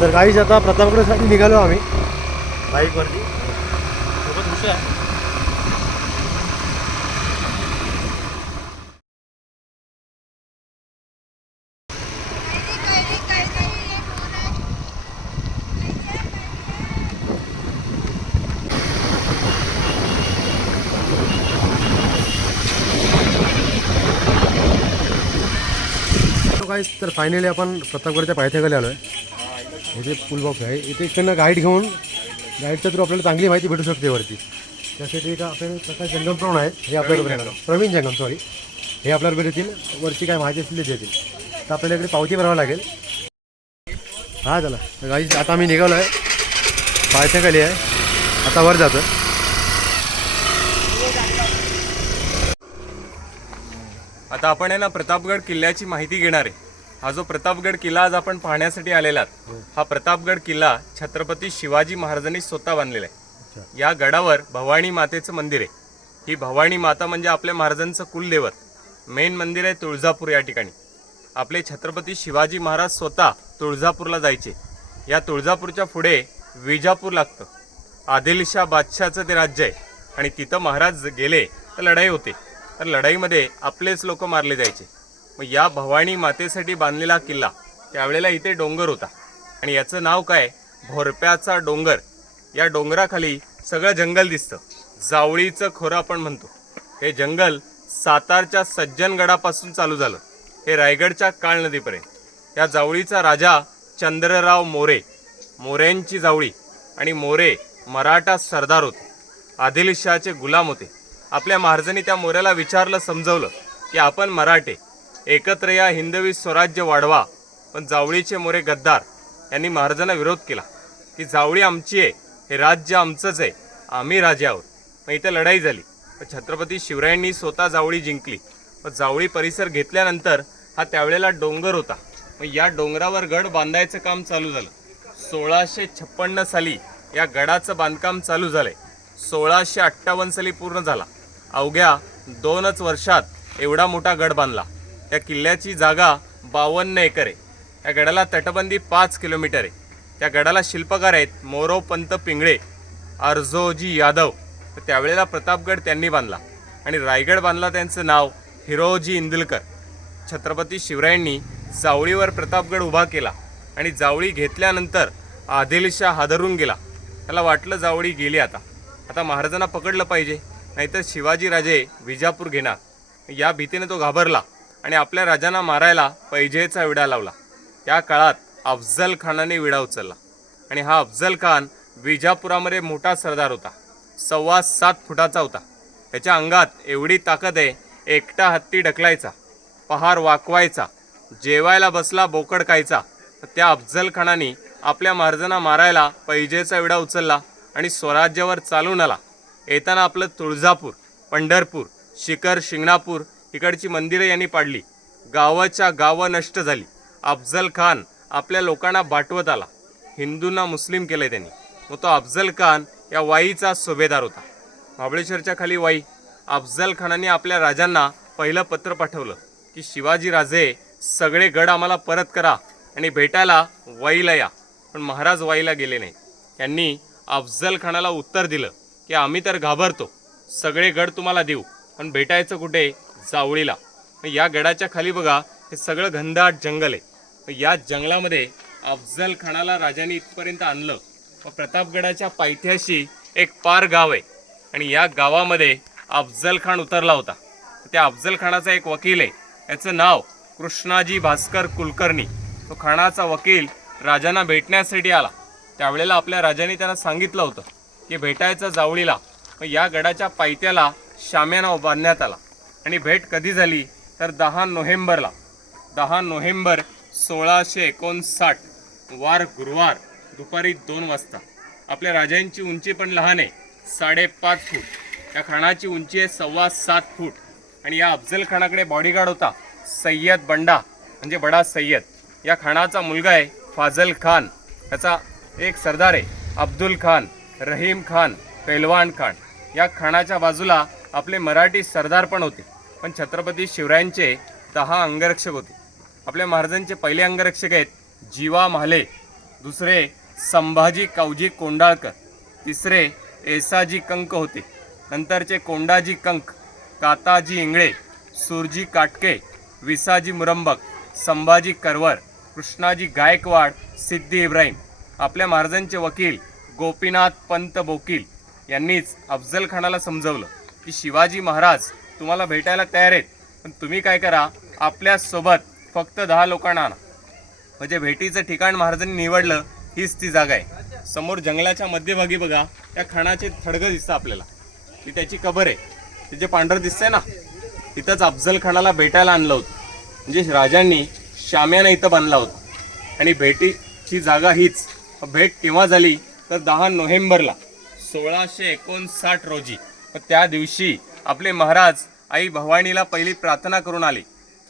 तर काहीच आता प्रतापगडसाठी निघालो आम्ही बाईकवरती. सोबत विषय आहे. तर फायनली आपण प्रतापगडच्या पायथ्याखाली आलो आहे. इथे फुल बॉक्स आहे. इथे इकडनं गाईड घेऊन गाईडच्या थ्रू आपल्याला चांगली माहिती भेटू शकते वरती. त्यासाठी एक आपल्याला प्रकाश जंगम प्रवण आहेत, हे आपल्याला प्रवीण जंगम सॉरी, हे आपल्याला भेटतील. वरची काय माहिती असली देतील. तर आपल्याला इकडे पावती भरावं लागेल. हा चला गाईड, आता आम्ही निघालो आहे, पायथ्याखाली आहे, आता वर जातो. आता आपण आहे ना प्रतापगड किल्ल्याची माहिती घेणार आहे. हा जो प्रतापगड किल्ला आज आपण पाहण्यासाठी आलेला आहोत, हा प्रतापगड किल्ला छत्रपती शिवाजी महाराजांनी स्वतः बांधलेला आहे. या गडावर भवानी मातेचं मंदिर आहे. ही भवानी माता म्हणजे आपल्या महाराजांचं कुलदैवत. मेन मंदिर आहे तुळजापूर या ठिकाणी. आपले छत्रपती शिवाजी महाराज स्वतः तुळजापूरला जायचे. या तुळजापूरच्या पुढे विजापूर लागतं. आदिलशाह बादशाहचं ते राज्य आहे आणि तिथं महाराज गेले तर लढाई होते. तर लढाईमध्ये आपलेच लोक मारले जायचे. मग या भवानी मातेसाठी बांधलेला किल्ला, त्यावेळेला इथे डोंगर होता आणि याचं नाव काय, भोरप्याचा डोंगर. या डोंगराखाली सगळं जंगल दिसतं. जावळीचं खोरं आपण म्हणतो. हे जंगल सातारच्या सज्जनगडापासून चालू झालं, हे रायगडच्या काळ नदीपर्यंत. या जावळीचा राजा चंद्रराव मोरे, मोऱ्यांची जावळी, आणि मोरे मराठा सरदार होते, आदिलशहाचे गुलाम होते. आपल्या महाराजांनी त्या मोऱ्याला विचारलं, समजवलं की आपण मराठे, एकत्र या, हिंदवी स्वराज्य वाढवा. पण जावळीचे मोरे गद्दार यांनी महाराजांना विरोध केला की जावळी आमची आहे, हे राज्य आमचंच आहे, आम्ही राजे आहोत. मग इथे लढाई झाली. छत्रपती शिवरायांनी स्वतः जावळी जिंकली. मग जावळी परिसर घेतल्यानंतर हा त्यावेळेला डोंगर होता. मग या डोंगरावर गड बांधायचं काम चालू झालं. 1656 साली या गडाचं बांधकाम चालू झालंय. 1658 साली पूर्ण झाला. अवघ्या 2च वर्षात एवढा मोठा गड बांधला. या किल्ल्याची जागा 52 एकर आहे. या गडाला तटबंदी 5 किलोमीटर आहे. त्या गडाला शिल्पकार आहेत मोरोपंत पिंगळे, अर्जोजी यादव. तर त्यावेळेला प्रतापगड त्यांनी बांधला आणि रायगड बांधला त्यांचं नाव हिरोजी इंदुलकर. छत्रपती शिवरायांनी जावळीवर प्रतापगड उभा केला आणि जावळी घेतल्यानंतर आदिलशाह हादरून गेला. त्याला वाटलं जावळी गेली, आता महाराजांना पकडलं पाहिजे, नाहीतर शिवाजीराजे विजापूर घेणार. या भीतीने तो घाबरला आणि आपल्या राजांना मारायला पैजेचा विडा लावला. त्या काळात अफजल खानाने विडा उचलला आणि हा अफजल खान विजापुरामध्ये मोठा सरदार होता. 7.25 फुटाचा होता. त्याच्या अंगात एवढी ताकद आहे, एकटा हत्ती ढकलायचा, पहार वाकवायचा, जेवायला बसला बोकड खायचा. त्या अफजल खानाने आपल्या महाराजांना मारायला पैजेचा विडा उचलला आणि स्वराज्यावर चालून आला. येताना आपलं तुळजापूर, पंढरपूर, शिखर, शिंगणापूर इकडची मंदिरं यांनी पाडली. गावाच्या गावं नष्ट झाली. अफजल खान आपल्या लोकांना बाटवत आला. हिंदूंना मुस्लिम केले त्यांनी. मग तो अफजल खान या वाईचा सुभेदार होता. महाबळेश्वरच्या खाली वाई. अफजल खानाने आपल्या राजांना पहिलं पत्र पाठवलं की शिवाजीराजे सगळे गड आम्हाला परत करा आणि भेटायला वाईला या. पण महाराज वाईला गेले नाही. त्यांनी अफजल खानाला उत्तर दिलं की आम्ही तर घाबरतो, सगळे गड तुम्हाला देऊ, पण भेटायचं कुठे, जावळीला. या गडाच्या खाली बघा, हे सगळं घनदाट जंगल आहे. या जंगलामध्ये अफजल खानाला राजांनी इथपर्यंत आणलं. प्रतापगडाच्या पायथ्याशी एक पार गाव आहे आणि या गावामध्ये अफजल खान उतरला होता. त्या अफजल खानाचा एक वकील आहे, याचं नाव कृष्णाजी भास्कर कुलकर्णी. तो खानाचा वकील राजांना भेटण्यासाठी आला. त्यावेळेला आपल्या राजांनी त्यांना सांगितलं होतं की भेटायचं जावळीला. मग या गडाच्या पायथ्याला शाम्याना बांधण्यात आला आणि भेट कधी झाली तर 10 नोव्हेंबरला. 10 नोव्हेंबर 1659 वार गुरुवार दुपारी 2 वाजता. आपल्या राजांची उंची पण लहान आहे, 5.5 फूट. या खानाची उंची आहे 7.25 फूट. आणि या अफजल खानाकडे बॉडीगार्ड होता सय्यद बंडा, म्हणजे बडा सय्यद. या खानाचा मुलगा आहे फाजल खान. याचा एक सरदार आहे अब्दुल खान, रहीम खान, पैलवान खान. या खानाच्या बाजूला आपले मराठी सरदार पण होते. पण छत्रपती शिवरायांचे 10 अंगरक्षक होते. आपल्या महाराजांचे पहिले अंगरक्षक आहेत जीवा म्हाले. दुसरे संभाजी कावजी कोंडाळकर, तिसरे एसाजी कंक होते, नंतरचे कोंडाजी कंक, काताजी इंगळे, सुरजी काटके, विसाजी मुरंबक, संभाजी करवर, कृष्णाजी गायकवाड, सिद्धी इब्राहिम. आपल्या महाराजांचे वकील गोपीनाथ पंत बोकील यांनीच अफजल खानाला समजवलं की शिवाजी महाराज तुम्हाला भेटायला तयार आहेत, पण तुम्ही काय करा, आपल्यासोबत फक्त 10 लोकांना आणा. म्हणजे भेटीचं ठिकाण महाराजांनी निवडलं. हीच ती जागा आहे. समोर जंगलाच्या मध्यभागी बघा, त्या खानाचे थडगं दिसतं आपल्याला, ती त्याची कबर आहे. ते जे पांढरं दिसतंय ना, तिथंच अफजल खानाला भेटायला आणलं होतं. म्हणजे राजांनी शाम्याना इथं बांधला होता. आणि भेटीची जागा हीच. भेट केव्हा झाली तर 10 नोव्हेंबरला 1659 रोजी. त्या दिवशी आपले महाराज आई भवानीला पहिली प्रार्थना करून आले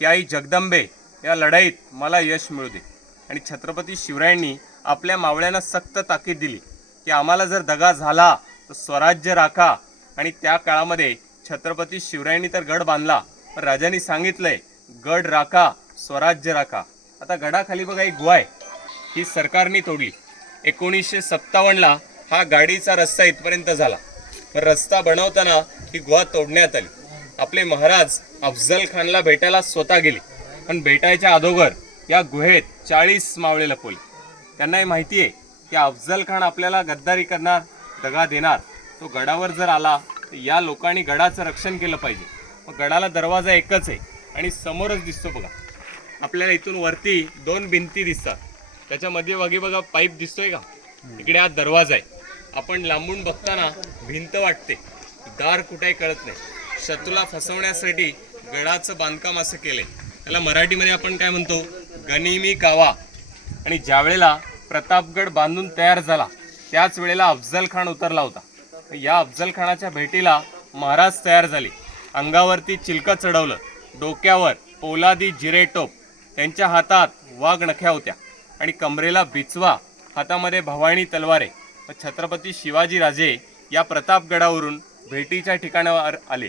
की आई जगदंबे, या लढाईत मला यश मिळू दे. आणि छत्रपती शिवरायांनी आपल्या मावळ्यांना सक्त ताकीद दिली की आम्हाला जर दगा झाला तर स्वराज्य राखा. आणि त्या काळामध्ये छत्रपती शिवरायांनी तर गड बांधला, पण राजांनी सांगितलंय गड राखा, स्वराज्य राखा. आता गडाखाली बघा एक गुहा आहे, ही सरकारने तोडली. 1957ला हा गाडीचा रस्ता इथपर्यंत झाला, पण रस्ता बनवताना ही गुहा तोडण्यात आली. आपले महाराज अफजल खानला भेटायला स्वतः गेले, पण भेटायच्या अगोदर या गुहेत 40 मावळे लपवले. त्यांनाही माहिती आहे की अफजल खान आपल्याला गद्दारी करणार, दगा देणार. तो गडावर जर आला तर या लोकांनी गडाचं रक्षण केलं पाहिजे. मग गडाला दरवाजा एकच आहे आणि समोरच दिसतो बघा आपल्याला. इथून वरती 2 भिंती दिसतात, त्याच्यामध्ये वगे बघा पाईप दिसतोय का, इकडे हा दरवाजा आहे. आपण लांबून बघताना भिंत वाटते, दार कुठे कळत नाही. शत्रूला फसवण्यासाठी गडाचं बांधकाम असं केलंय. त्याला मराठीमध्ये आपण काय म्हणतो, गनिमी कावा. आणि ज्या वेळेला प्रतापगड बांधून तयार झाला त्याच वेळेला अफजल खान उतरला होता. या अफजल खानाच्या भेटीला महाराज तयार झाले. अंगावरती चिलकं चढवलं, डोक्यावर पोलादी जिरे टोप, त्यांच्या हातात वाघ नख्या होत्या आणि कमरेला बिचवा, हातामध्ये भवानी तलवार आहे. छत्रपती शिवाजी राजे या प्रतापगडावरून भेटीच्या ठिकाणावर आले.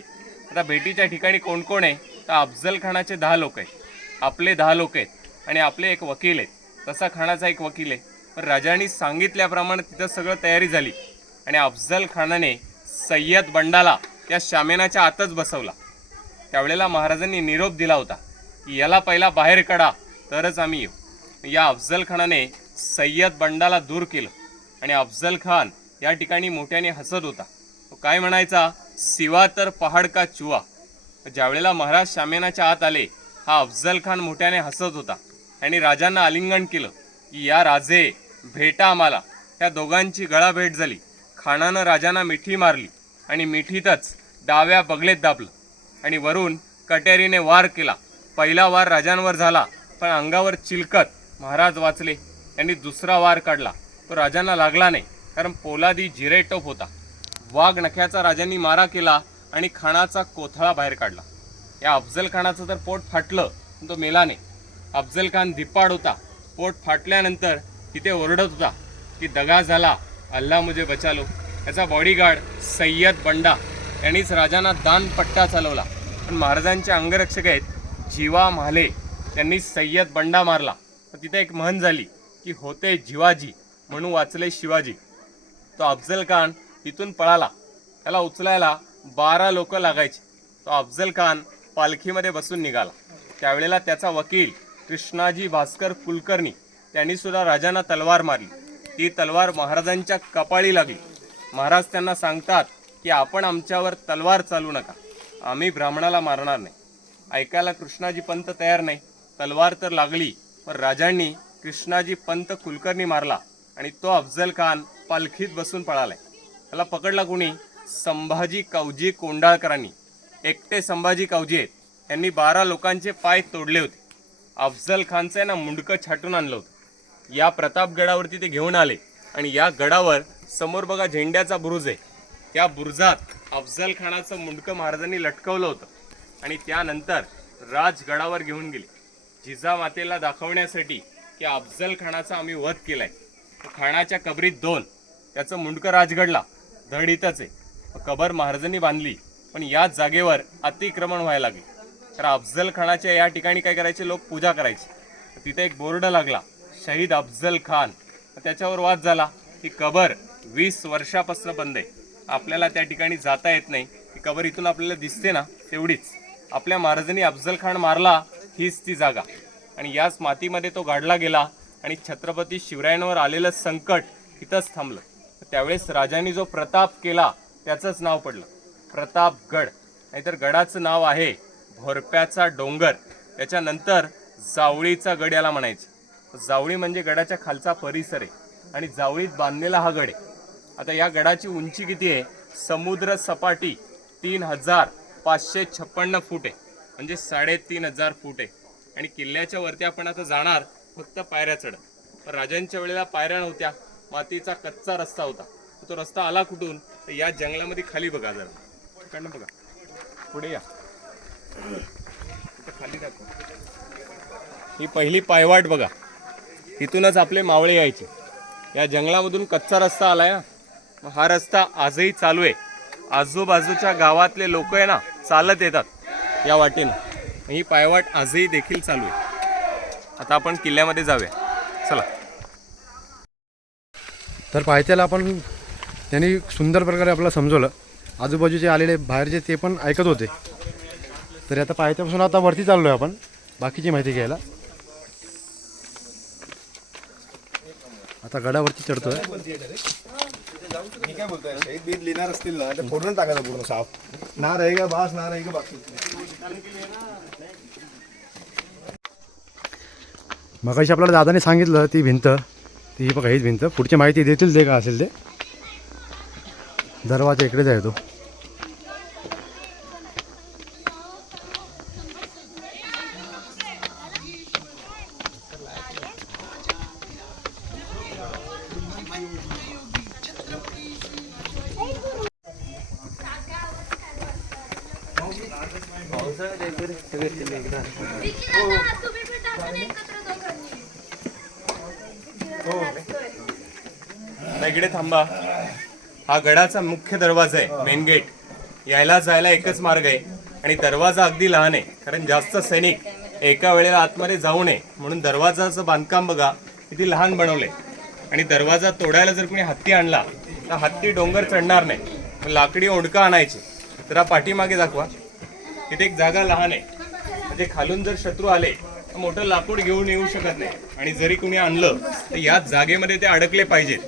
आता भेटीच्या ठिकाणी कोण कोण आहे तर अफजल खानाचे 10 लोक आहेत, आपले 10 लोक आहेत आणि आपले एक वकील आहेत. तसा खानाचा एक वकील आहे. पण राजांनी सांगितल्याप्रमाणे तिथं सगळं तयारी झाली आणि अफजल खानाने सय्यद बंडाला त्या शामेनाच्या आतच बसवला. त्यावेळेला महाराजांनी निरोप दिला होता की याला पहिला बाहेर काढा तरच आम्ही येऊ. या अफजल खानाने सय्यद बंडाला दूर केलं आणि अफजल खान या ठिकाणी मोठ्याने हसत होता. तो काय म्हणायचा, सिवा तर पहाड का चुवा. ज्यावेळेला महाराज शामेनाच्या आत आले, हा अफजल खान मोठ्याने हसत होता आणि राजांना आलिंगन केलं की या राजे भेटा आम्हाला. त्या दोघांची गळाभेट झाली. खानानं राजांना मिठी मारली आणि मिठीतच डाव्या बगलेत दाबलं आणि वरून कटेरीने वार केला. पहिला वार राजांवर झाला, पण अंगावर चिलकत महाराज वाचले. त्यांनी दुसरा वार काढला, तो राजांना लागला नाही, कारण पोलादी जिरे टोप होता. वाघ नख्याचा राजांनी मारा केला आणि खानाचा कोथळा बाहेर काढला. या अफजल खानाचं तर पोट फाटलं, पण तो मेला नाही. अफजल खान धिप्पाड होता. पोट फाटल्यानंतर तिथे ओरडत होता की दगा झाला, अल्लाह मुझे बचा लो. त्याचा बॉडीगार्ड सय्यद बंडा यांनीच राजांना दानपट्टा चालवला. पण महाराजांचे अंगरक्षक आहेत जीवा म्हाले, त्यांनी सय्यद बंडा मारला. तर तिथे एक म्हण झाली की होते जीवाजी म्हणून वाचले शिवाजी. तो अफजल खान इथून पळाला. त्याला उचलायला 12 लोक लागायचे. तो अफजल खान पालखीमध्ये बसून निघाला. त्यावेळेला त्याचा वकील कृष्णाजी भास्कर कुलकर्णी त्यांनी सुद्धा राजांना तलवार मारली. ती तलवार महाराजांच्या कपाळी लागली. महाराज त्यांना सांगतात की आपण आमच्यावर तलवार चालू नका, आम्ही ब्राह्मणाला मारणार नाही. ऐकायला कृष्णाजी पंत तयार नाही. तलवार तर लागली, पण राजांनी कृष्णाजी पंत कुलकर्णी मारला आणि तो अफजल खान पालखीत बसून पळालाय. त्याला पकडला कोणी, संभाजी कावजी कोंडाळकरांनी. एकटे संभाजी कावजी आहेत. त्यांनी 12 लोकांचे पाय तोडले होते. अफजल खानचं आहे ना मुंडकं छाटून आणलं होतं. या प्रतापगडावरती ते घेऊन आले आणि या गडावर समोर बघा झेंड्याचा बुरुज आहे. त्या बुरुजात अफजल खानाचं मुंडकं महाराजांनी लटकवलं होतं आणि त्यानंतर राजगडावर घेऊन गेले जिजामातेला दाखवण्यासाठी की अफजल खानाचा आम्ही वध केलाय. खानाच्या कबरीत 2, त्याचं मुंडकं राजगडला धड इथंच आहे. कबर महाराजांनी बांधली, पण याच जागेवर अतिक्रमण व्हायला लागले. तर अफजल खानाच्या या ठिकाणी काय करायचे, लोक पूजा करायचे. तिथे एक बोर्ड लागला, शहीद अफजल खान. त्याच्यावर वाद झाला. ही कबर 20 वर्षापासून बंद आहे. आपल्याला त्या ठिकाणी जाता येत नाही. ही कबर इथून आपल्याला दिसते ना तेवढीच. आपल्या महाराजांनी अफजल खान मारला हीच ती जागा आणि याच मातीमध्ये तो गाडला गेला आणि छत्रपती शिवरायांवर आलेलं संकट इथंच थांबलं. त्यावेळेस राजांनी जो प्रताप केला त्याचंच नाव पडलं प्रतापगड. नाहीतर गडाचं नाव आहे भोरप्याचा डोंगर. त्याच्यानंतर जावळीचा गड याला म्हणायचं. जावळी म्हणजे गडाच्या खालचा परिसर आहे आणि जावळीत बांधलेला हा गड आहे. आता या गडाची उंची किती आहे? समुद्र सपाटी 3556 फूट आहे, म्हणजे 3500 फूट आहे. आणि किल्ल्याच्या वरती आपण आता जाणार फक्त पायऱ्या चढत. पण राजांच्या वेळेला पायऱ्या नव्हत्या, मातीचा कच्चा रस्ता होता. तो रस्ता आला कुठून? तर या जंगलामध्ये खाली बघा जरा, इकडनं बघा, पुढे या, खाली दाखव. ही पहिली पायवाट बघा, इथूनच आपले मावळे यायचे. या जंगलामधून कच्चा रस्ता आलाय ना, मग हा रस्ता आजही चालू आहे. आजूबाजूच्या गावातले लोक आहे ना चालत येतात या वाटेनं. ही पायवाट आजही देखील चालू आहे. आता आपण किल्ल्यामध्ये जाऊया, चला. तर पायथ्याला आपण त्यांनी सुंदर प्रकारे आपल्याला समजवलं. आजूबाजूचे आलेले बाहेरचे ते पण ऐकत होते. तर आता पायथ्यापासून आता वरती चाललो आहे आपण बाकीची माहिती घ्यायला. आता गडावरती चढतोय. मी काय बोलतोय, शहीद बीद लिहिणार असतील ना ते फोडून टाकायचं पूर्ण साफ. ना रहेगा बास, ना रहेगा बाकी. मगाशी आपल्याला दादाने सांगितलं ती भिंत, ती बघा हीच भिंत. पुढची माहिती देतील ते का असेल ते. दरवाजा इकडेच आहे तो. इकडे थांबा. हा गडाचा मुख्य दरवाजा आहे, मेन गेट. यायला जायला एकच मार्ग आहे आणि दरवाजा अगदी लहान आहे, कारण जास्त सैनिक एका वेळेला आतमध्ये जाऊ नये म्हणून दरवाजाचं बांधकाम बघा किती लहान बनवलंय. आणि दरवाजा तोडायला जर कोणी हत्ती आणला तर हत्ती डोंगर चढणार नाही, मग लाकडी ओंडका आणायचे. तर हा पाठीमागे दाखवा, इथे एक जागा लहान आहे, म्हणजे खालून जर शत्रू आले तर मोठं लाकूड घेऊन येऊ शकत नाही. आणि जरी कुणी आणलं तर याच जागेमध्ये ते अडकले पाहिजेत.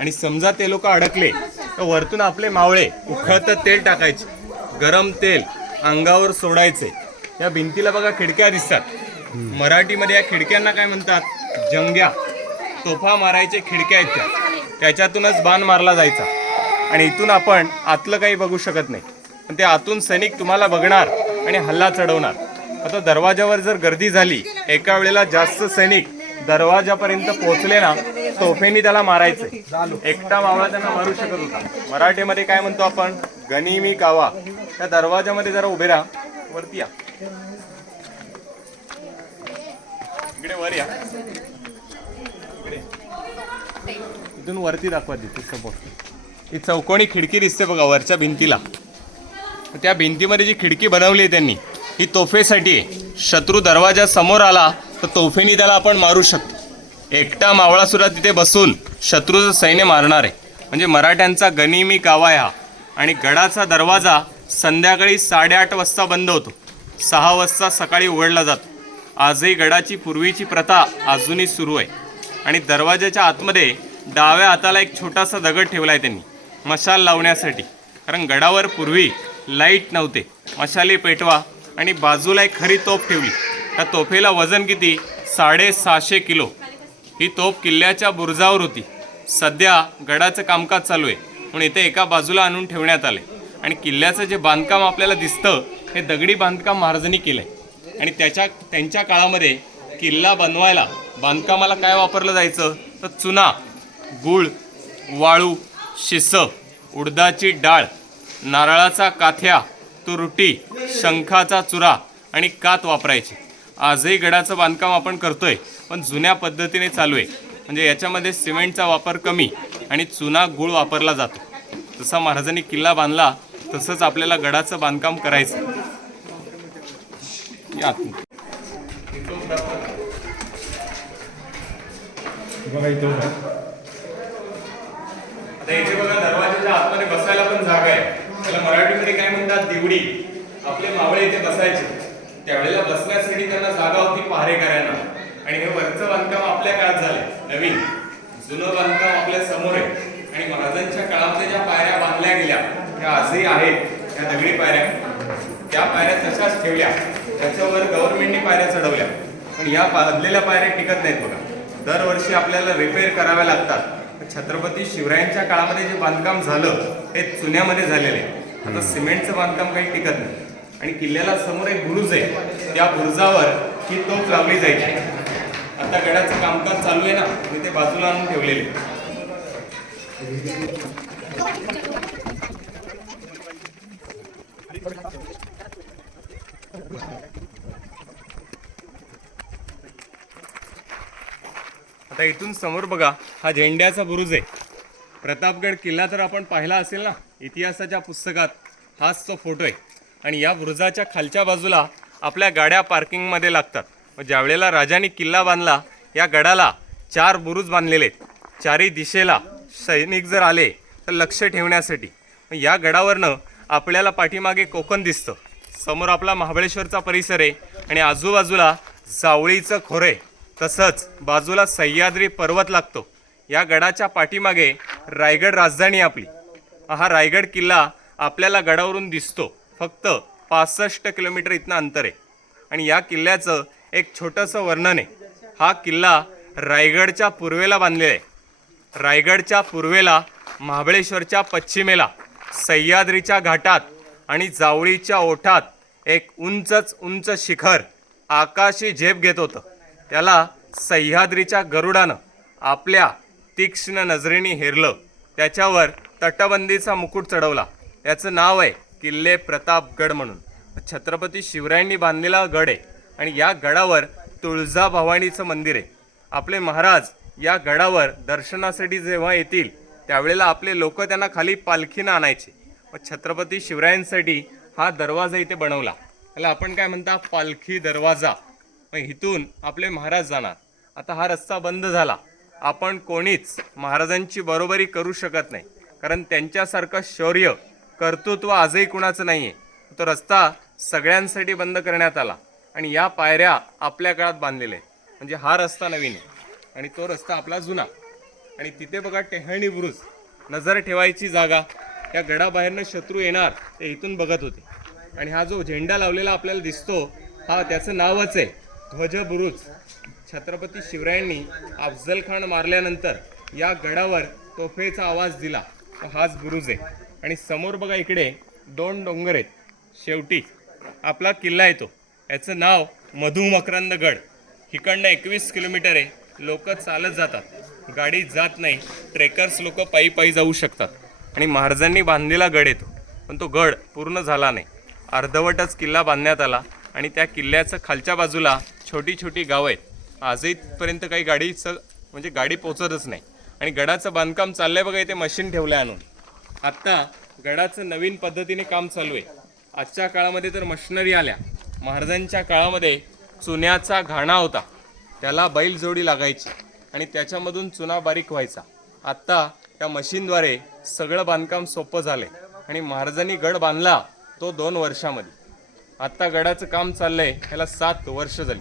आणि समजा ते लोक अडकले तर वरतून आपले मावळे उखळतं तेल टाकायचे, गरम तेल अंगावर सोडायचे. या भिंतीला बघा खिडक्या दिसतात. मराठीमध्ये या खिडक्यांना काय म्हणतात? जंग्या. तोफा मारायचे खिडक्या आहेत त्या, त्याच्यातूनच बाण मारला जायचा. आणि इथून आपण आतलं काही बघू शकत नाही, पण ते आतून सैनिक तुम्हाला बघणार आणि हल्ला चढवणार. आता दरवाजावर जर गर्दी झाली, एका वेळेला जास्त सैनिक दरवाजापर्यंत पोहोचले ना, तोफेनी त्याला मारायचे. एकटा मावळा त्यांना मारू शकत होता. मराठीमध्ये काय म्हणतो आपण? गनिमी कावा. त्या दरवाजामध्ये जरा उभे राहा, वरती या, इकडे वर या, इकडे इथून वरती दाखवा, तिथे समोर ही चौकोनी खिडकी दिसते बघा वरच्या भिंतीला. त्या भिंतीमध्ये जी खिडकी बनवली आहे त्यांनी, ही तोफेसाठी आहे. शत्रू दरवाजा समोर आला तर तोफेनी त्याला आपण मारू शकतो. एकटा मावळा सुद्धा तिथे बसून शत्रूचं सैन्य मारणार आहे. म्हणजे मराठ्यांचा गनिमी कावा आहे हा. आणि गडाचा दरवाजा संध्याकाळी 8:30 वाजता बंद होतो, 6 वाजता सकाळी उघडला जातो. आजही गडाची पूर्वीची प्रथा अजूनही सुरू आहे. आणि दरवाजाच्या आतमध्ये डाव्या हाताला एक छोटासा दगड ठेवला आहे त्यांनी, मशाल लावण्यासाठी. कारण गडावर पूर्वी लाईट नव्हते. मशाली पेटवा. आणि बाजूला एक खरी तोफ ठेवली. त्या तोफेला वजन किती? 650 किलो. ही तोफ किल्ल्याच्या बुरुजावर होती. सध्या गडाचं कामकाज चालू आहे म्हणून इथे एका बाजूला आणून ठेवण्यात आले. आणि किल्ल्याचं जे बांधकाम आपल्याला दिसतं हे दगडी बांधकाम महाराजांनी केलं आहे. आणि त्यांच्या काळामध्ये किल्ला बनवायला बांधकामाला काय वापरलं जायचं? तर चुना, गूळ, वाळू, शिसं, उडदाची डाळ, नारळाचा काथ्या, तुरटी, शंखाचा चुरा आणि कात वापरायचे. आजही गडाचं बांधकाम आपण करतोय, पण जुन्या पद्धतीने चालू आहे. म्हणजे याच्यामध्ये सिमेंटचा वापर कमी आणि चुना गूळ वापरला जातो. जसा महाराजांनी किल्ला बांधला तसंच आपल्याला गडाचं बांधकाम करायचं. बघा इथं आता इथे बघा दरवाजाच्या आतमध्ये बसायला पण जागा आहे. त्याला मराठीमध्ये काय म्हणतात, दिवडी. आपले मावळे इथे बसायचे. त्यावेळेला बसण्यासाठी त्यांना जागा होती पहारेकऱ्यांना. आणि हे वरचं बांधकाम आपल्या काळात झालंय नवीन. जुनं बांधकाम आपल्या समोर आहे. आणि महाराजांच्या काळामध्ये ज्या पायऱ्या बांधल्या गेल्या त्या आजही आहेत. त्या दगडी पायऱ्या, त्या पायऱ्या तशाच ठेवल्या. त्याच्यावर गव्हर्नमेंटने पायऱ्या चढवल्या. पण या बांधलेल्या पायऱ्या टिकत नाहीत बघा. दरवर्षी आपल्याला रिपेअर कराव्या लागतात. छत्रपती शिवरायांच्या काळामध्ये जे बांधकाम झालं ते चुन्यामध्ये झालेलं आहे. आता सिमेंटचं बांधकाम काही टिकत नाही. आणि किल्ल्याला समोर एक बुरुज आहे. त्या बुरुजावर ही तोफ लावली जायची. आता गडाचं कामकाज चालू आहे ना, मी ते बाजूला आणून ठेवलेले. आता इथून समोर बघा, हा झेंड्याचा बुरुज आहे. प्रतापगड किल्ला तर आपण पाहिला असेल ना इतिहासाच्या पुस्तकात, हाच तो फोटो आहे. आणि या बुरुजाच्या खालच्या बाजूला आपल्या गाड्या पार्किंगमध्ये लागतात. ज्यावेळेला राजांनी किल्ला बांधला, या गडाला 4 बुरुज बांधलेले आहेत. चारी दिशेला सैनिक जर आले तर लक्ष ठेवण्यासाठी. या गडावरनं आपल्याला पाठीमागे कोकण दिसतं. समोर आपला महाबळेश्वरचा परिसर आहे आणि आजूबाजूला जावळीचं खोरे, तसंच बाजूला सह्याद्री पर्वत लागतो. या गडाच्या पाठीमागे रायगड राजधानी आपली. हा रायगड किल्ला आपल्याला गडावरून दिसतो. फक्त 65 किलोमीटर इथनं अंतर आहे. आणि या किल्ल्याचं एक छोटंसं वर्णन आहे. हा किल्ला रायगडच्या पूर्वेला बांधलेला आहे. रायगडच्या पूर्वेला, महाबळेश्वरच्या पश्चिमेला, सह्याद्रीच्या घाटात आणि जावळीच्या ओठात एक उंचच उंच शिखर आकाशी झेप घेत होतं. त्याला सह्याद्रीच्या गरुडानं आपल्या तीक्ष्ण नजरेने हेरलं. त्याच्यावर तटबंदीचा मुकुट चढवला. त्याचं नाव आहे किल्ले प्रतापगड म्हणून. छत्रपती शिवरायांनी बांधलेला गड आहे. आणि या गडावर तुळजाभवानीचं मंदिर आहे. आपले महाराज या गडावर दर्शनासाठी जेव्हा येतील त्यावेळेला आपले लोक त्यांना खाली पालखीनं आणायचे. व छत्रपती शिवरायांसाठी हा दरवाजा इथे बनवला. त्याला आपण काय म्हणता, पालखी दरवाजा. मग इथून आपले महाराज जाणार. आता हा रस्ता बंद झाला. आपण कोणीच महाराजांची बरोबरी करू शकत नाही, कारण त्यांच्यासारखं शौर्य, कर्तृत्व आजही कुणाचं नाही आहे. तो रस्ता सगळ्यांसाठी बंद करण्यात आला. आणि या पायऱ्या आपल्या काळात बांधलेल्या आहेत. म्हणजे हा रस्ता नवीन आहे आणि तो रस्ता आपला जुना. आणि तिथे बघा टेहळणी बुरुज, नजर ठेवायची जागा. त्या गडाबाहेरनं शत्रू येणार ते इथून बघत होते. आणि हा जो झेंडा लावलेला आपल्याला दिसतो, हा त्याचं नावच आहे ध्वज बुरुज. छत्रपती शिवरायांनी अफजल खान मारल्यानंतर या गडावर तोफेचा आवाज दिला, हाच बुरुज आहे. आणि समोर बघा इकडे 2 डोंगर आहेत. शेवटी आपला किल्ला येतो. याचं नाव मधुमकरंदगड. इकडनं 21 किलोमीटर आहे. लोक चालत जातात, गाडी जात नाही. ट्रेकर्स लोक पायी पायी जाऊ शकतात. आणि महाराजांनी बांधलेला गड येतो. पण तो गड पूर्ण झाला नाही. अर्धवटच किल्ला बांधण्यात आला. आणि त्या किल्ल्याचं खालच्या बाजूला छोटी छोटी गावं आहेत. आजहीपर्यंत काही म्हणजे गाडी पोचतच नाही. आणि गडाचं बांधकाम चाललंय बघा. इथे मशीन ठेवलंय आणून. आत्ता गडाचं नवीन पद्धतीने काम चालू आहे. आजच्या काळामध्ये तर मशिनरी आल्या. महाराजांच्या काळामध्ये चुन्याचा घाणा होता, त्याला बैलजोडी लागायची आणि त्याच्यामधून चुना बारीक व्हायचा. आत्ता त्या मशीनद्वारे सगळं बांधकाम सोपं झालंय. आणि महाराजांनी गड बांधला तो 2 वर्षामध्ये. आत्ता गडाचं काम चाललंय, ह्याला 7 वर्ष झाली.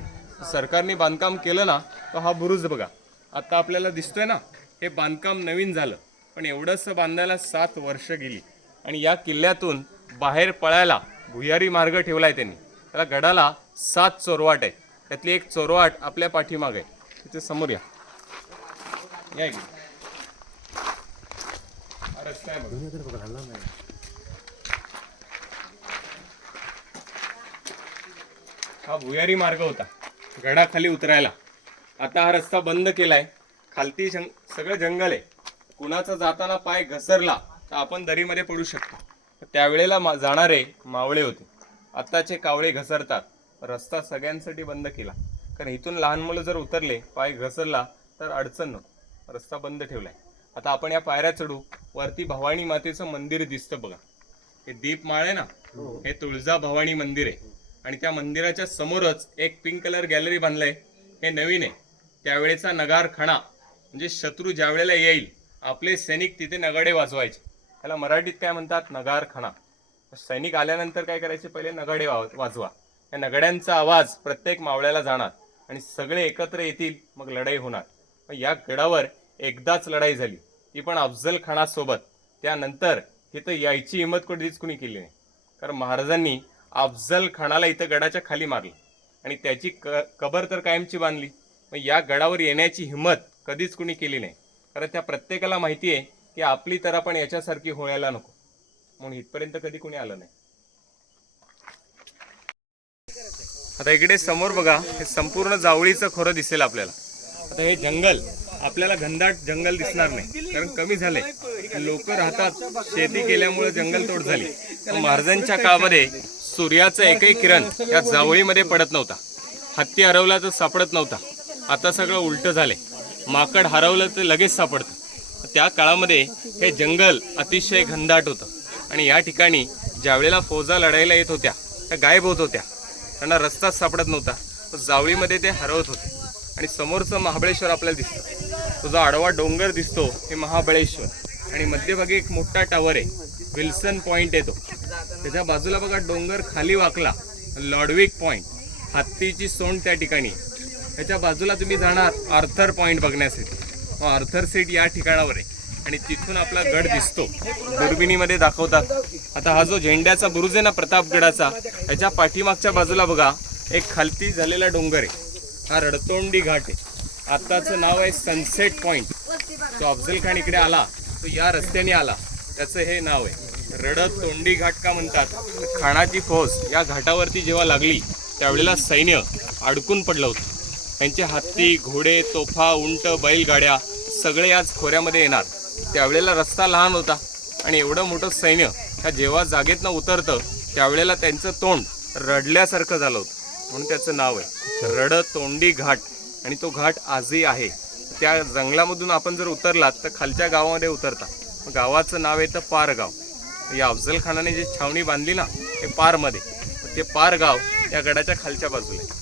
सरकारने बांधकाम केलं ना, तो हा बुरुज बघा आत्ता आपल्याला दिसतोय ना, हे बांधकाम नवीन झालं. पण एवढंसं बांधायला 7 वर्ष गेली. आणि या किल्ल्यातून बाहेर पळायला भुयारी मार्ग ठेवलाय त्यांनी. त्याला गडाला 7 चोरवाट आहेत. त्यातली एक चोरवाट आपल्या पाठीमागे आहे. तिथे समोर या इकडे. हा रस्ता आहे बघा. हा भुयारी मार्ग होता गडाखाली उतरायला. आता हा रस्ता बंद केलाय. खालती सगळं जंगल आहे. कुणाचा जाताना पाय घसरला तर आपण दरीमध्ये पडू शकतो. त्यावेळेला जाणारे मावळे होते. आत्ताचे कावळे घसरतात. रस्ता सगळ्यांसाठी बंद केला, कारण इथून लहान मुलं जर उतरले, पाय घसरला तर अडचण नको. रस्ता बंद ठेवलाय. आता आपण या पायऱ्या चढू. वरती भवानी मातेचं मंदिर दिसतं बघा. हे दीपमाळ आहे ना, हे तुळजा भवानी मंदिर आहे. आणि त्या मंदिराच्या समोरच एक पिंक कलर गॅलरी बांधलंय. हे नवीन आहे. त्यावेळेचा नगारखाना, म्हणजे शत्रू ज्या वेळेला येईल आपले सैनिक तिथे नगाडे वाजवायचे. त्याला मराठीत काय म्हणतात, नगारखाना. सैनिक आल्यानंतर काय करायचे, पहिले नगाडे वाजवा. या नगाड्यांचा आवाज प्रत्येक मावळ्याला जाणार आणि सगळे एकत्र येतील, मग लढाई होणार. मग या गडावर एकदाच लढाई झाली, ती पण अफजल खानासोबत. त्यानंतर इथं यायची हिंमत कधीच कुणी केली नाही, कारण महाराजांनी अफजल खानाला इथं गडाच्या खाली मारलं आणि त्याची कबर तर कायमची बांधली. मग या गडावर येण्याची हिंमत कधीच कुणी केली नाही, कारण त्या प्रत्येकाला माहिती आहे की आपली तर पण याच्यासारखी व्हायला नको, म्हणून इथपर्यंत कधी कुणी आलं नाही. आता इकडे समोर बघा, हे संपूर्ण जावळीचं खोरं दिसेल आपल्याला. आता हे जंगल आपल्याला घनदाट जंगल दिसणार नाही, कारण कमी झाले, लोक राहतात, शेती केल्यामुळे जंगल तोड झाली. महाराजांच्या काळामध्ये सूर्याचा एकही किरण या जावळीमध्ये पडत नव्हता. हत्ती हरवला तर सापडत नव्हता. आता सगळं उलट झाले, माकड हरवलं तर लगेच सापडतं. त्या काळामध्ये हे जंगल अतिशय घनदाट होतं आणि या ठिकाणी ज्यावेळेला फौजा लढायला येत होत्या त्या गायब होत होत्या, त्यांना रस्ताच सापडत नव्हता. जावळीमध्ये ते हरवत होते. आणि समोरचं महाबळेश्वर आपल्याला दिसतं, तो जो आडवा डोंगर दिसतो हे महाबळेश्वर, आणि मध्यभागी एक मोठा टावर आहे, विल्सन पॉइंट येतो. त्याच्या बाजूला बघा डोंगर खाली वाकला, लॉडविक पॉइंट, हत्तीची सोंड त्या ठिकाणी. त्याच्या बाजूला तुम्ही जाणार आर्थर पॉइंट बघण्यासाठी. मग आर्थर सीट या ठिकाणावर आहे आणि तिथून आपला गड दिसतो, दुर्बिणीमध्ये दाखवतात. आता हा जो झेंड्याचा बुरुज आहे ना प्रतापगडाचा, त्याच्या पाठीमागच्या बाजूला बघा एक खालती झालेला डोंगर आहे, हा रडतोंडी घाट आहे. आत्ताचं नाव आहे सनसेट पॉइंट. तो अफजल खान इकडे आला, तो या रस्त्याने आला, त्याचं हे नाव आहे. रडतोंडी घाट का म्हणतात, खानाची फौज या घाटावरती जेव्हा लागली त्यावेळेला सैन्य अडकून पडलं होतं. त्यांचे हत्ती, घोडे, तोफा, उंट, बैलगाड्या सगळे याच खोऱ्यामध्ये येणार. त्यावेळेला रस्ता लहान होता आणि एवढं मोठं सैन्य ह्या जेव्हा जागेतनं उतरतं त्यावेळेला त्यांचं तोंड रडल्यासारखं झालं होतं, म्हणून त्याचं नाव आहे रडतोंडी घाट. आणि तो घाट आजही आहे. त्या जंगलामधून आपण जर उतरलात तर खालच्या गावामध्ये उतरता, गावाचं नाव येतं पारगाव. या अफजल खानाने जी छावणी बांधली ना ते पारमध्ये, ते पारगाव या गडाच्या खालच्या बाजूला आहे.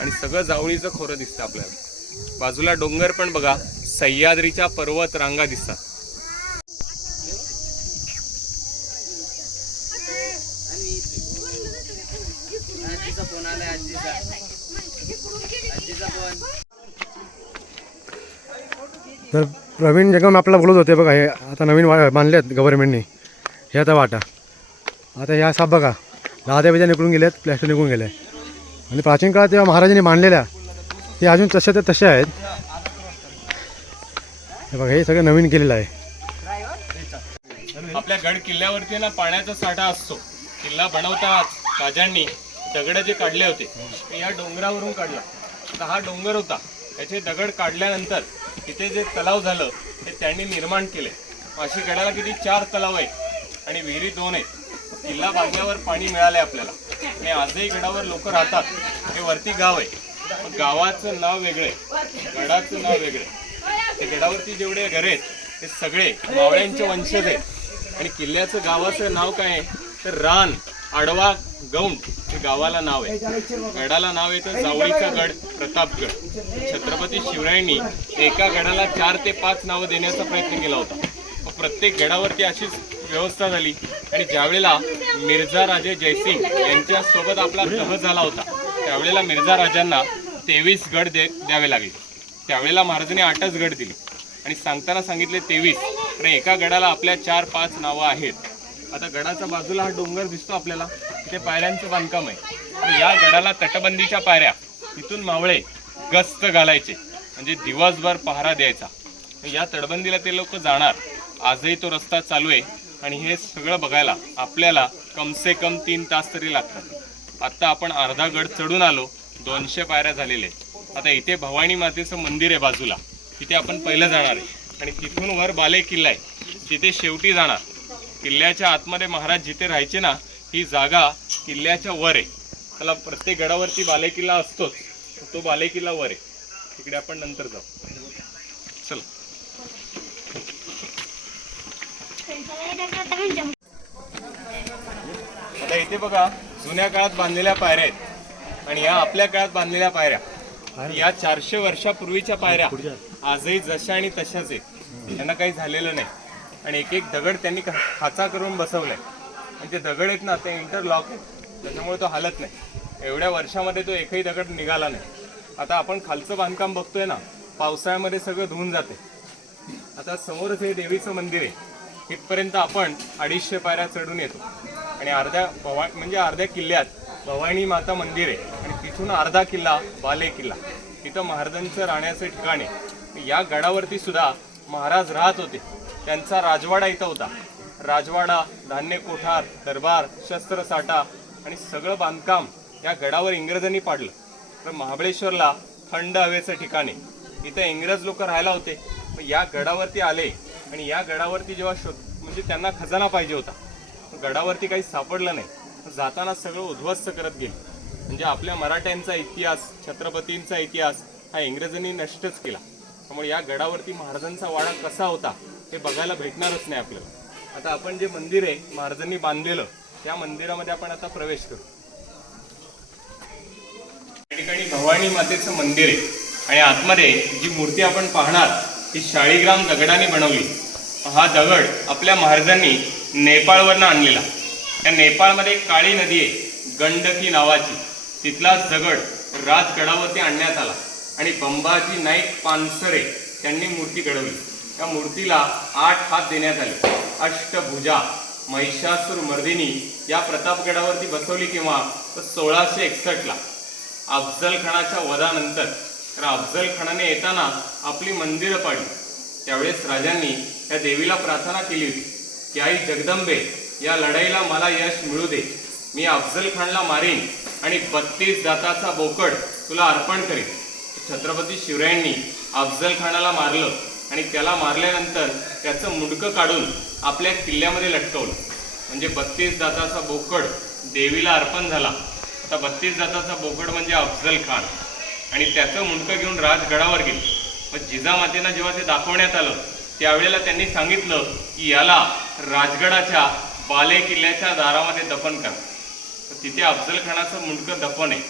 आणि सगळं जावळीचं खोरं दिसतं आपल्याला. बाजूला डोंगर पण बघा, सह्याद्रीच्या पर्वत रांगा दिसतात. तर प्रवीण जगम आपल्याला बोलत होते बघा, हे आता नवीन बांधले आहेत गव्हर्नमेंटने, हे आता वाटा. आता ह्या साप बघा, दहा बिजा निघून गेले आहेत, प्लॅस्टर निघून गेले आहे. आणि प्राचीन काळात तेव्हा महाराजांनी बांधलेल्या ते अजून तसे ते तसे आहेत. हे बघा, हे सगळं नवीन केलेलं आहे. आपल्या गड किल्ल्यावरती ना पाण्याचा साठा असतो. किल्ला बनवताना राजांनी दगड जे काढले होते ते या डोंगरावरून काढला. आता हा डोंगर होता, त्याचे दगड काढल्यानंतर तिथे जे तलाव झालं ते त्यांनी निर्माण केले. अशी गडाला किती 4 तलाव आहेत आणि विहिरी 2 आहेत. किल्ला बांधल्यावर पाणी मिळालंय आपल्याला आणि आजही गडावर लोक राहतात. हे वरती गाव आहे, गावाचं नाव वेगळे, गडाचं नाव वेगळे. ते गडावरती जेवढे घर आहेत ते सगळे मावळ्यांचे वंशज आहेत. आणि किल्ल्याचं गावाचं नाव काय आहे तर रान आडवा गौंड हे गावाला नाव आहे. गडाला नाव येतं जावळीचा गड, प्रतापगड. छत्रपती शिवरायांनी एका गडाला 4 ते 5 नावं देण्याचा प्रयत्न केला होता. प्रत्येक गडावरती अशीच व्यवस्था झाली. आणि ज्यावेळेला मिर्झा राजे जयसिंग यांच्या सोबत आपला तह झाला होता त्यावेळेला मिर्झा राजांना 23 गड द्यावे लागले. त्यावेळेला महाराजांनी 8च गड दिले आणि सांगताना सांगितले 23, पण एका गडाला आपल्या 4-5 नावं आहेत. आता गडाच्या बाजूला हा डोंगर दिसतो आपल्याला, तिथे पायऱ्यांचं बांधकाम आहे. या गडाला तटबंदीच्या पायऱ्या, तिथून मावळे गस्त घालायचे म्हणजे दिवसभर पहारा द्यायचा. या तटबंदीला ते लोक जाणार. आजही तो रस्ता चालू आहे आणि हे सगळं बघायला आपल्याला कमसे कम 3 तास तरी लागतात. आत्ता आपण अर्धा गड चढून आलो, 200 पायऱ्या झालेले. आता इथे भवानी मातेचं मंदिर आहे बाजूला, तिथे आपण पहिलं जाणार आहे. आणि तिथून वर बाले किल्ला आहे, तिथे शेवटी जाणार. किल्ल्याच्या आतमध्ये महाराज जिथे राहायचे ना, ही जागा किल्ल्याच्या वर आहे. त्याला प्रत्येक गडावरती बाले किल्ला असतोच, तो बाले किल्ला वर आहे. तिकडे आपण नंतर जाऊ. चला. आता इथे बघा जुन्या काळात बांधलेल्या पायऱ्या आहेत आणि या आपल्या काळात बांधलेल्या पायऱ्या. या 400 वर्षापूर्वीच्या पायऱ्या आजही जशा आणि तशाच आहेत. त्यांना काही झालेलं नाही. आणि एक एक दगड त्यांनी खाचा करून बसवलाय आणि ते दगड आहेत ना ते इंटरलॉक आहेत, त्याच्यामुळे तो हालत नाही. एवढ्या वर्षामध्ये तो एकही दगड निघाला नाही. आता आपण खालचं बांधकाम बघतोय ना, पावसाळ्यामध्ये सगळं धुवून जाते. आता समोरच हे देवीचं मंदिर आहे, इथपर्यंत आपण 250 पायऱ्या चढून येतो आणि अर्ध्या किल्ल्यात भवानी माता मंदिर आहे आणि तिथून अर्धा किल्ला बाले किल्ला, तिथं महाराजांचं राहण्याचं ठिकाण आहे. या गडावरती सुद्धा महाराज राहत होते, त्यांचा राजवाडा इथं होता. राजवाडा, धान्य कोठार, दरबार, शस्त्रसाठा आणि सगळं बांधकाम या गडावर इंग्रजांनी पाडलं. तर महाबळेश्वरला थंड हवेचं ठिकाण आहे, इथं इंग्रज लोक राहायला होते. या गडावरती आले आणि या गडावरती जेव्हा म्हणजे त्यांना खजाना पाहिजे होता, गडावरती काही सापडलं नाही. जाताना सगळं उद्ध्वस्त करत गेले. म्हणजे आपल्या मराठ्यांचा इतिहास, छत्रपतींचा इतिहास हा इंग्रजांनी नष्टच केला. त्यामुळे या गडावरती महाराजांचा वाडा कसा होता हे बघायला भेटणारच नाही आपल्याला. आता आपण जे मंदिर आहे महाराजांनी बांधलेलं, त्या मंदिरामध्ये आपण आता प्रवेश करू. या ठिकाणी भवानी मातेचं मंदिर आहे आणि आतमध्ये जी मूर्ती आपण पाहणार ती शाळीग्राम दगडाने बनवली. हा दगड आपल्या महाराजांनी नेपाळवरनं आणलेला. या नेपाळमध्ये एक काळी नदी आहे गंडकी नावाची, तिथलाच दगड राजगडावरती आणण्यात आला आणि बंबाजी नाईक पानसरे त्यांनी मूर्ती घडवली. या मूर्तीला 8 हात देण्यात आले. अष्टभुजा महिषासुर मर्दिनी या प्रतापगडावरती बसवली केव्हा तर 1661ला अफजल खानाच्या वधानंतर. तर अफजल खानाने येताना आपली मंदिरं पाडली. त्यावेळेस राजांनी या देवीला प्रार्थना केली होती की आई जगदंबे, या लढाईला मला यश मिळू दे. मी अफजल खानला मारीन आणि 32 दाताचा बोकड तुला अर्पण करेन. छत्रपती शिवरायांनी अफजल खानाला मारलं आणि त्याला मारल्यानंतर त्याचं मुंडकं काढून आपल्या किल्ल्यामध्ये लटकवलं. म्हणजे 32 दाताचा बोकड देवीला अर्पण झाला. आता 32 दाताचा बोकड म्हणजे अफजल खान आणि त्याचं मुंडकं घेऊन राजगडावर गेले. मग जिजामातेंना जेव्हा ते दाखवण्यात आलं त्यावेळेला त्यांनी सांगितलं की याला राजगडाच्या बाले किल्ल्याच्या दारामध्ये दफन करा. तर तिथे अफजल खानाचं मुंडकं दफन आहे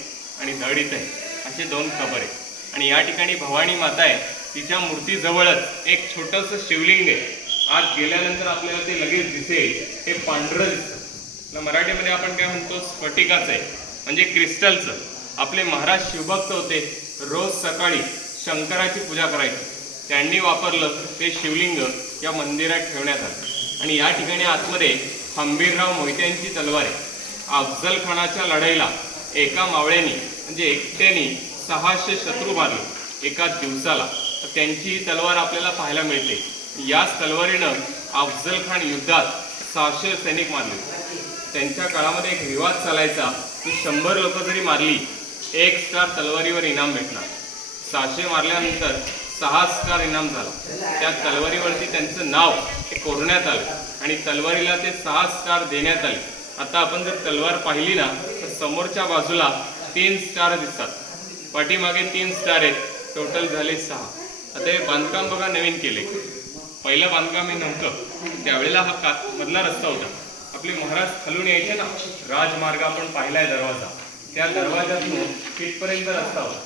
आणि धड इथं आहे, असे 2 कबर आहे. आणि या ठिकाणी भवानी माता आहे, तिच्या मूर्तीजवळच एक छोटंसं शिवलिंग आहे. आज गेल्यानंतर आपल्याला ते लगेच दिसेल, हे पांढरं दिसतं. मराठीमध्ये आपण काय म्हणतो स्फटिकाचं आहे, म्हणजे क्रिस्टलचं. आपले महाराज शिवभक्त होते, रोज सकाळी शंकराची पूजा करायची. त्यांनी वापरलं ते शिवलिंग या मंदिरात ठेवण्यात आलं. आणि या ठिकाणी आतमध्ये हंबीरराव मोहित्यांची तलवार आहे. अफजल खानाच्या लढाईला एका मावळ्यानी म्हणजे एकट्याने 600 शत्रू मारले एका दिवसाला. तर त्यांची ही तलवार आपल्याला पाहायला मिळते. याच तलवारीनं अफजल खान युद्धात 600 सैनिक मारले. त्यांच्या काळामध्ये एक रिवाज चालायचा की 100 लोक जरी मारली 1 स्टार तलवारीवर इनाम भेटणार. 600 मारल्यानंतर 6 स्टार इनाम झाला. त्या तलवारीवरती त्यांचं नाव हे कोरण्यात आलं आणि तलवारीला ते 6 स्टार देण्यात आले. आता आपण जर तलवार पाहिली ना तर समोरच्या बाजूला 3 स्टार दिसतात, पाठीमागे 3 स्टार आहेत, टोटल झाले 6. आता हे बांधकाम बघा नवीन केले. पहिलं बांधकाम हे नव्हतं, त्यावेळेला हा मधला रस्ता होता. आपले महाराज खालून यायचे ना, राजमार्ग आपण पाहिलाय दरवाजा, त्या दरवाजातून तिथपर्यंत रस्ता होता.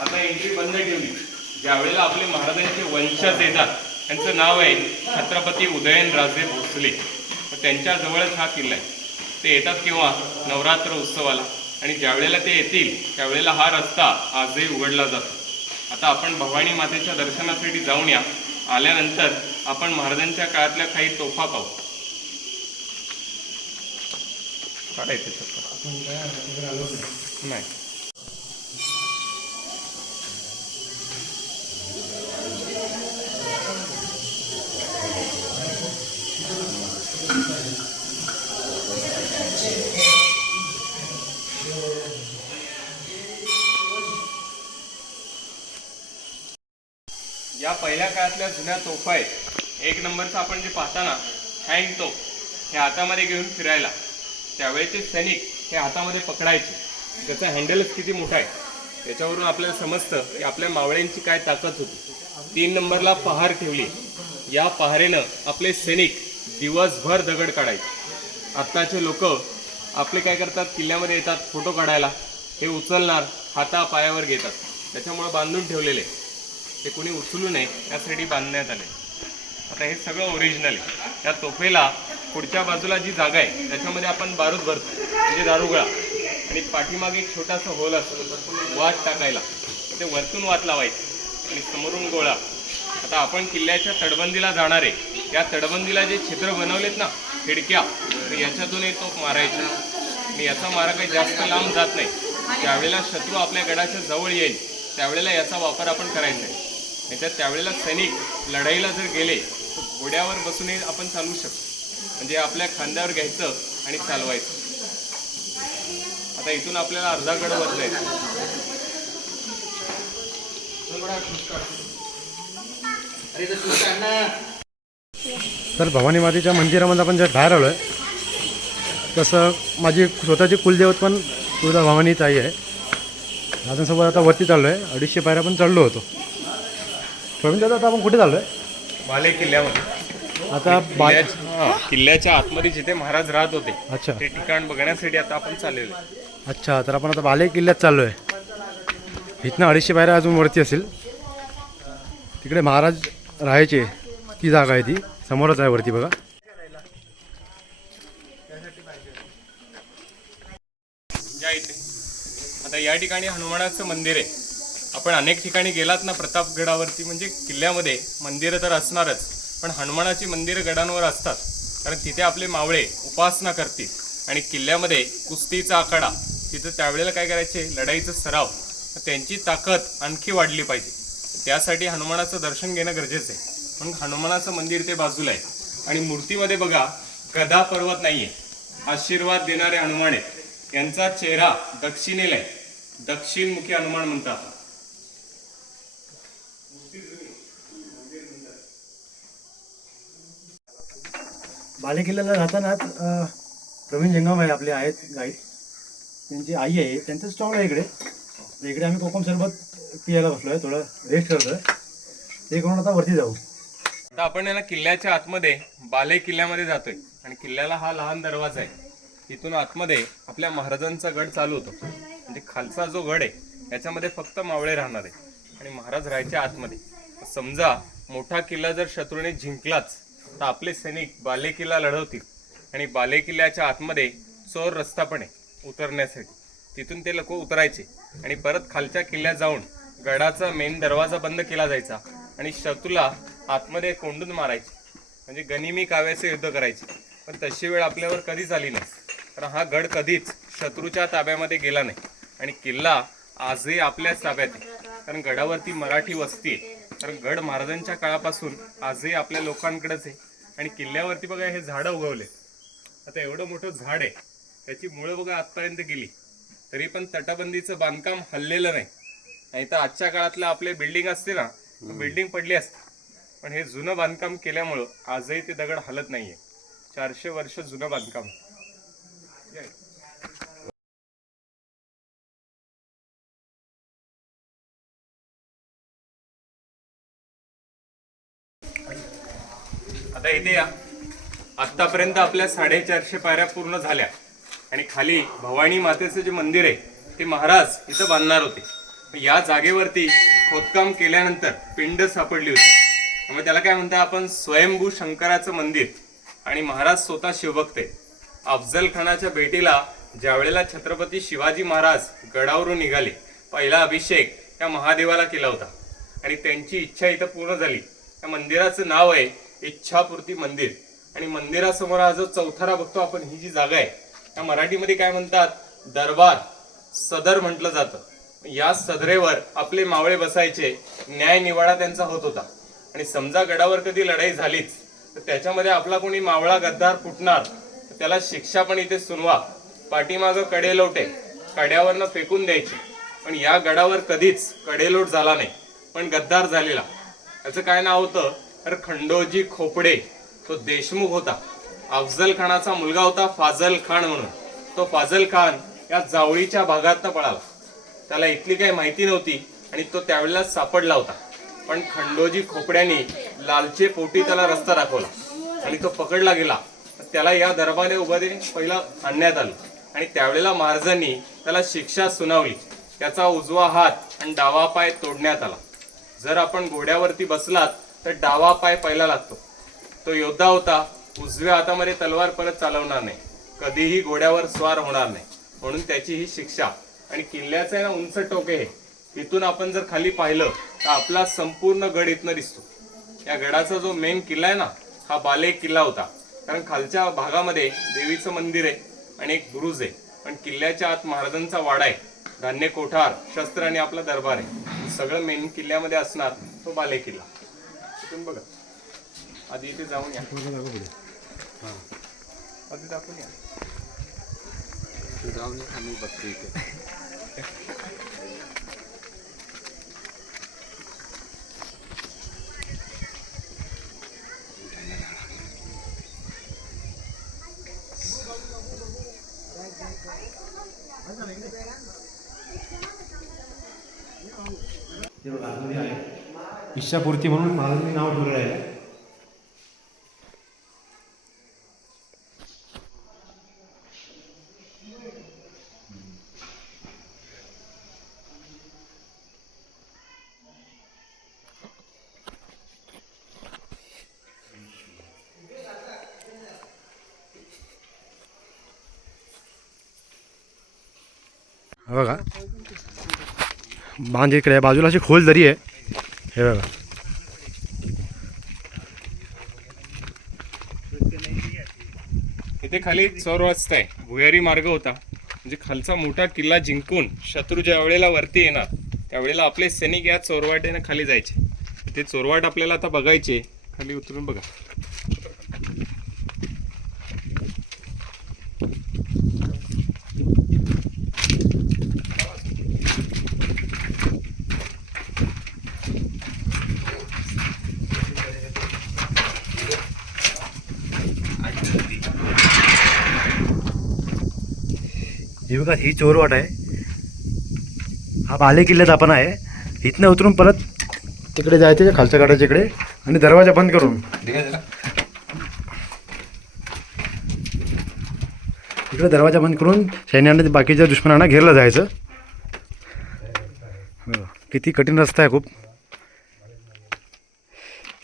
आता एंट्री बंद ठेवली. ज्यावेळेला आपले महाराजांचे वंशज येतात, त्यांचं नाव आहे छत्रपती उदयनराजे भोसले. त्यांच्या जवळच हा किल्ला आहे. ते येतात किंवा नवरात्र उत्सवाला आणि ज्यावेळेला ते येतील त्यावेळेला हा रस्ता आजही उघडला जातो. आता आपण भवानी मातेच्या दर्शनासाठी जाऊन या. आल्यानंतर आपण महाराजांच्या काळातल्या काही तोफा पाहू. काढायचं नाही. या पहिल्या काळातल्या जुन्या तोफा आहेत. 1 नंबरचा आपण जे पाहताना हँड तोफ, हे हातामध्ये घेऊन फिरायला. त्यावेळेचे सैनिक हे हातामध्ये पकडायचे. त्याचा हँडलच किती मोठा आहे त्याच्यावरून आपल्याला समजतं की आपल्या मावळ्यांची काय ताकद होती. 3 नंबरला पहार ठेवली. या पहारेनं आपले सैनिक दिवसभर दगड काढायचे. आत्ताचे लोक आपले काय करतात, किल्ल्यामध्ये येतात फोटो काढायला, हे उचलणार हातापायावर घेतात. त्याच्यामुळे बांधून ठेवलेले, ते कोणी उचलू नये यासाठी बांधण्यात आले. आता हे सगळं ओरिजिनल आहे. या तोफेला पुढच्या बाजूला जी जागा आहे त्याच्यामध्ये आपण बारूद भरतो म्हणजे दारुगोळा, आणि पाठीमागे एक छोटासा होल असतो वात टाकायला, ते वरतून वात लावायचं आणि समोरून गोळा. आता आपण किल्ल्याच्या तटबंदीला जाणार आहे. या तटबंदीला जे छिद्र बनवलेत ना खिडक्या, तर याच्यातून हे तोफ मारायची आणि याचा मारा काही जास्त लांब जात नाही. ज्यावेळेला शत्रू आपल्या गडाच्या जवळ येईल त्यावेळेला याचा वापर आपण करायचा आहे. नाहीतर त्यावेळेला सैनिक लढाईला जर गेले तर घोड्यावर बसूनही आपण चालवू शकतो, म्हणजे आपल्या खांद्यावर घ्यायचं आणि चालवायचं. आता इथून आपल्याला अर्धा गड वर जायचं. तर भवानी मातेच्या मंदिरामध्ये आपण जर बाहेर आलो आहे, तसं माझी स्वतःची कुलदेवत पण तुळजा भवानीच आई आहे. दादांसोबत आता वरती चाललो आहे, 250 पायऱ्या पण चढलो होतो. प्रवीण दादा, आता आपण कुठे चाललो आहे? बाले किल्ल्यामध्ये. आता किल्ल्याच्या आतमध्ये जिथे महाराज राहत होते अच्छा ते ठिकाण बघण्यासाठी आता आपण चाललेलो आहे. अच्छा, तर आपण आता बाले किल्ल्यात चाललो आहे. इथनं 250 पायऱ्या अजून वरती असेल. तिकडे महाराज राहायचे ती जागा आहे, ती समोरच आहे वरती बघा. या इथे आता या ठिकाणी हनुमानाचं मंदिर आहे. आपण अनेक ठिकाणी गेलात ना प्रतापगडावरती, म्हणजे किल्ल्यामध्ये मंदिरं तर असणारच, पण हनुमानाची मंदिरं गडांवर असतात, कारण तिथे आपले मावळे उपासना करतील. आणि किल्ल्यामध्ये कुस्तीचा आखाडा, तिथं त्यावेळेला काय करायचे, लढाईचा सराव, त्यांची ताकद आणखी वाढली पाहिजे. त्यासाठी हनुमानाचं दर्शन घेणं गरजेचं आहे. म्हणून हनुमानाचं मंदिर ते बाजूला आहे. आणि मूर्तीमध्ये बघा गदा पर्वत नाहीये, आशीर्वाद देणारे हनुमान आहेत. यांचा चेहरा दक्षिणेला आहे, दक्षिणमुखी हनुमान म्हणतात. बाले किल्ल्याला राहताना प्रवीण जंगम आहे, आपले आहेत गाईड, त्यांची आई आहे, त्यांचं स्टॉल आहे इकडे. इकडे आम्ही कोकम सरबत पियायला बसलो आहे, थोडं रेस्ट करतोय. ते करून आता वरती जाऊ. आता आपण आहे ना किल्ल्याच्या आतमध्ये बाले किल्ल्यामध्ये जातोय. आणि किल्ल्याला हा लहान दरवाजा आहे. तिथून आतमध्ये आपल्या महाराजांचा गड चालू होतो. म्हणजे खालचा जो गड आहे याच्यामध्ये फक्त मावळे राहणार आहे आणि महाराज राहायचे आतमध्ये. समजा मोठा किल्ला जर शत्रूने जिंकलाच तर आपले सैनिक बाले किल्ला लढवतील. आणि बाले किल्ल्याच्या आतमध्ये चोर रस्ता पण आहे उतरण्यासाठी, तिथून ते लोक उतरायचे आणि परत खालच्या किल्ल्यात जाऊन गडाचा मेन दरवाजा बंद केला जायचा आणि शत्रूला आतमध्ये कोंडून मारायचे, म्हणजे गनिमी काव्याचे युद्ध करायचे. पण तशी वेळ आपल्यावर कधीच आली नाही, कारण हा गड कधीच शत्रूच्या ताब्यामध्ये गेला नाही. आणि किल्ला आजही आपल्याच ताब्यात आहे, कारण गडावरती मराठी वस्ती आहे. कारण गड महाराजांच्या काळापासून आजही आपल्या लोकांकडेच आहे. आणि किल्ल्यावरती बघा हे झाडं उगवले. आता एवढं मोठं झाड आहे, त्याची मुळं बघा आतपर्यंत गेली, तरी पण तटबंदीचं बांधकाम हललेलं नाही. नाही तर आजच्या काळातलं आपले बिल्डिंग असते ना, बिल्डिंग पडली असते. पण हे जुनं बांधकाम केल्यामुळं आजही ते दगड हलत नाहीये. 400 वर्ष जुनं बांधकाम. आता इथे या. आतापर्यंत आपल्या 450 पायऱ्या पूर्ण झाल्या आणि खाली भवानी मातेचं जे मंदिर आहे ते महाराज इथं बांधणार होते. या जागेवरती खोदकाम केल्यानंतर पिंड सापडली होती, त्यामुळे त्याला काय म्हणतात आपण, स्वयंभू शंकराचं मंदिर. आणि महाराज स्वतः शिवभक्त आहे. अफजल खानाच्या भेटीला ज्या वेळेला छत्रपती शिवाजी महाराज गडावरून निघाले, पहिला अभिषेक त्या महादेवाला केला होता आणि त्यांची इच्छा इथं पूर्ण झाली. त्या मंदिराचं नाव आहे इच्छापूर्ती मंदिर. आणि मंदिरासमोर हा जो चौथारा बघतो आपण, ही जी जागा आहे त्या मराठीमध्ये काय म्हणतात, दरबार, सदर म्हटलं जातं. या सदरेवर आपले मावळे बसायचे, न्याय निवाडा त्यांचा होत होता. आणि समजा गडावर कधी लढाई झालीच तर त्याच्यामध्ये आपला कोणी मावळा गद्दार फुटणार तर त्याला शिक्षा पण इथे सुनवा. पाठीमागं कडेलोटे कड्यावरनं फेकून द्यायचे. पण या गडावर कधीच कडेलोट झाला नाही, पण गद्दार झालेला. त्याचं काय नाव होतं तर खंडोजी खोपडे. तो देशमुख होता. अफजल खानाचा मुलगा होता फाजल खान म्हणून. तो फाजल खान या जावळीच्या भागातनं पळाला. त्याला इथली काही माहिती नव्हती आणि तो त्यावेळेला सापडला होता. पण खंडोजी खोपड्यांनी लालचे पोटी त्याला रस्ता दाखवला आणि तो पकडला गेला. त्याला या दरबारी उभारी पहिला आणण्यात आलं आणि त्यावेळेला महाराजांनी त्याला शिक्षा सुनावली. त्याचा उजवा हात आणि डावा पाय तोडण्यात आला. जर आपण घोड्यावरती बसलात तर डावा पाय पहिला लागतो तो योद्धा होता, उजव्या हातामध्ये तलवार परत चालवणार नाही, कधीही घोड्यावर स्वार होणार नाही, म्हणून त्याची ही शिक्षा. आणि किल्ल्याचं आहे ना उंच टोक आहे, इथून आपण जर खाली पाहिलं तर आपला संपूर्ण गड इथनं दिसतो. या गडाचा जो मेन किल्ला आहे ना, हा बाले किल्ला होता. कारण खालच्या भागामध्ये देवीचं मंदिर आहे आणि एक बुरुज आहे, पण किल्ल्याच्या आत महाराजांचा वाडा आहे, धान्य कोठार, शस्त्र आणि आपला दरबार आहे. सगळं मेन किल्ल्यामध्ये असणार तो बाले किल्ला. तुम्ही बघा, आधी इथे जाऊन या, आधी दाखवून या. जाऊन आम्ही बघतो इथे. इच्छापूर्ती म्हणून महाराजांनी नाव ठेवलेलं आहे. बघा बांध इकडे आहे, बाजूला अशी खोल दरी आहे. हे बघा इथे खाली एक चौर रस्ता आहे, भुयारी मार्ग होता. म्हणजे खालचा मोठा किल्ला जिंकून शत्रू ज्या वेळेला वरती येणार त्यावेळेला आपले सैनिक या चोरवाटेने खाली जायचे. ते चोरवाट आपल्याला आता बघायचे, खाली उतरून बघा. ही बघा ही चोरवाट आहे. हा बाले किल्ल्यात आपण आहे. इथनं उतरून परत तिकडे जायचं खालच्या गडाच्या इकडे आणि दरवाजा बंद करून इकडे दरवाजा बंद करून सैन्याने बाकीच्या दुश्मनांना घेरलं जायचं. किती कठीण रस्ता आहे खूप.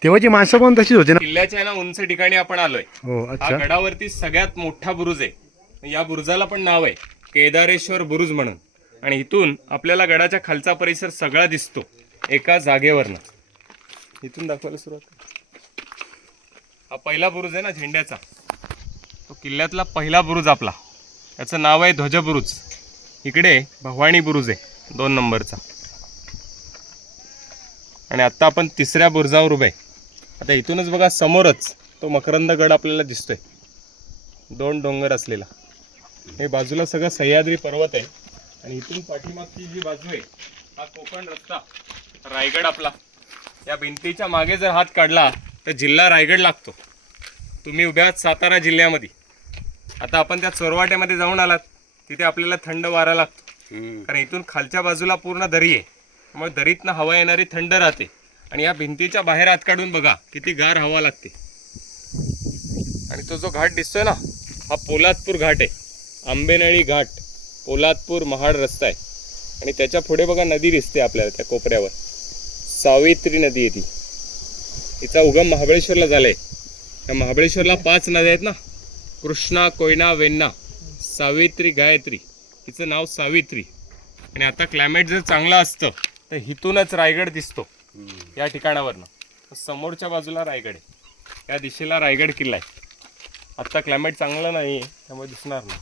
तेव्हाची माणसं पण तशीच होती ना. किल्ल्याच्या ना उंच ठिकाणी आपण आलोय. हो हा अच्छा. गडावरती सगळ्यात मोठा बुरुज आहे. या बुरुजाला पण नाव आहे केदारेश्वर बुरुज म्हणून. आणि इथून आपल्याला गडाच्या खालचा परिसर सगळा दिसतो एका जागेवरनं. इथून दाखवायला सुरुवात. हा पहिला बुरुज आहे ना झेंड्याचा, तो किल्ल्यातला पहिला बुरुज आपला. त्याचं नाव आहे ध्वजबुरुज. इकडे भवानी बुरुज आहे 2 नंबरचा. आणि आत्ता आपण 3ऱ्या बुरुजावर उभे आहे. आता इथूनच बघा समोरच तो मकरंदगड आपल्याला दिसतोय, 2 डोंगर असलेला. हे बाजूला सगळं सह्याद्री पर्वत आहे. आणि इथून पाठीमागची जी बाजू आहे हा कोकण रस्ता, रायगड आपला. या भिंतीच्या मागे जर हात काढला तर जिल्हा रायगड लागतो. तुम्ही उभ्या आहात सातारा जिल्ह्यामध्ये. आता आपण त्या चोरवाट्यामध्ये जाऊन आलात, तिथे आपल्याला थंड वारा लागतो. कारण इथून खालच्या बाजूला पूर्ण दरी आहे, त्यामुळे दरीतनं हवा येणारी थंड राहते. आणि या भिंतीच्या बाहेर हात काढून बघा किती गार हवा लागते. आणि तो जो घाट दिसतोय ना, हा पोलादपूर घाट आहे. आंबेनळी घाट, पोलादपूर महाड रस्ता आहे. आणि त्याच्या पुढे बघा नदी दिसते आपल्याला त्या कोपऱ्यावर, सावित्री नदी आहे ती. हिचा उगम महाबळेश्वरला झालाय. त्या महाबळेश्वरला 5 नद्या आहेत ना, कृष्णा, कोयना, वेण्णा, सावित्री, गायत्री. हिचं नाव सावित्री. आणि आता क्लायमेट जर चांगलं असतं तर इथूनच रायगड दिसतो या ठिकाणावरनं. समोरच्या बाजूला रायगड आहे, या दिशेला रायगड किल्ला आहे. आत्ता क्लायमेट चांगलं नाही आहे त्यामुळे दिसणार नाही.